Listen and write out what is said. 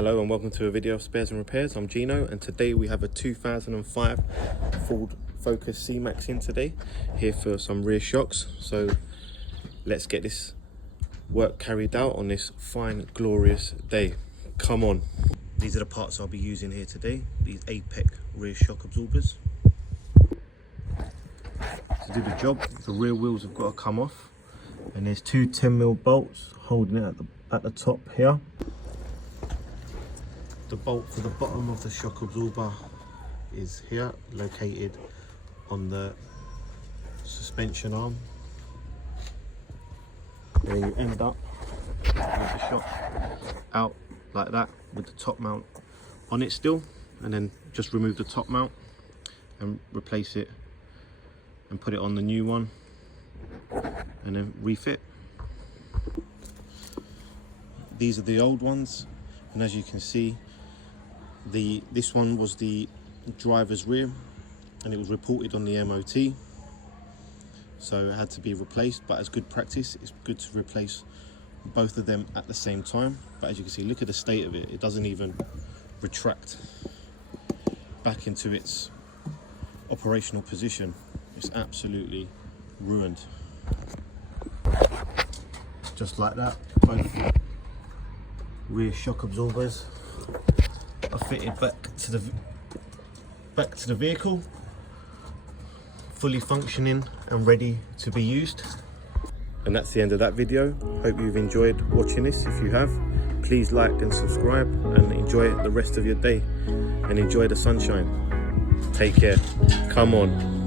Hello and welcome to a video of Spares and Repairs. I'm Gino and today we have a 2005 Ford Focus C-Max in today, here for some rear shocks. So let's get this work carried out on this fine, glorious day. Come on. These are the parts I'll be using here today, these APEC rear shock absorbers. To do the job, the rear wheels have got to come off, and there's two 10mm bolts holding it at the top here. The bolt for the bottom of the shock absorber is here, located on the suspension arm. There you end up with the shock out like that with the top mount on it still, and then just remove the top mount and replace it and put it on the new one and then refit. These are the old ones, and as you can see, this one was the driver's rear and it was reported on the MOT, so it had to be replaced. But as good practice, it's good to replace both of them at the same time. But as you can see, look at the state of it. It doesn't even retract back into its operational position. It's absolutely ruined. Just like that, both rear shock absorbers are fitted back to the vehicle, fully functioning and ready to be used. And that's the end of that video. Hope you've enjoyed watching this. If you have, please like and subscribe and enjoy the rest of your day and enjoy the sunshine. Take care. Come on.